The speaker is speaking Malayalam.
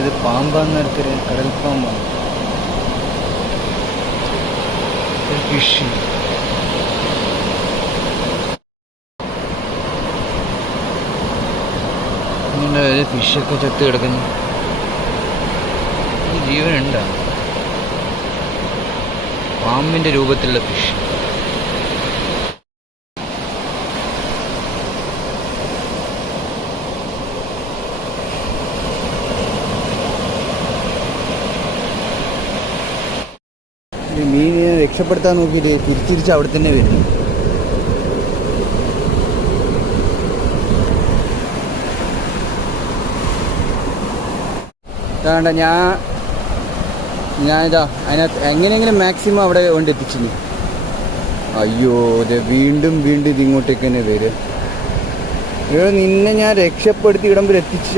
ഇത് പാമ്പാന്ന് എടുത്തൊരു കടൽ പാമ്പാണ്. ഒരു ഫിഷ്. ഒരു ഫിഷൊക്കെ ചത്ത് കിടക്കുന്നു. ഈ ജീവനുണ്ടോ? പാമ്പിൻ്റെ രൂപത്തിലുള്ള ഫിഷ്. മീനിനെ രക്ഷപ്പെടുത്താൻ നോക്കിയിട്ട് തിരിച്ച് അവിടെ തന്നെ വരുന്നു. വേണ്ട, ഞാനിതാ അതിനകത്ത് എങ്ങനെയെങ്കിലും മാക്സിമം അവിടെ കൊണ്ട് എത്തിച്ചിന്. അയ്യോ, ഇത് വീണ്ടും ഇത് ഇങ്ങോട്ടേക്ക് തന്നെ വരും. നിന്നെ ഞാൻ രക്ഷപ്പെടുത്തി ഇടം വരെ എത്തിച്ച്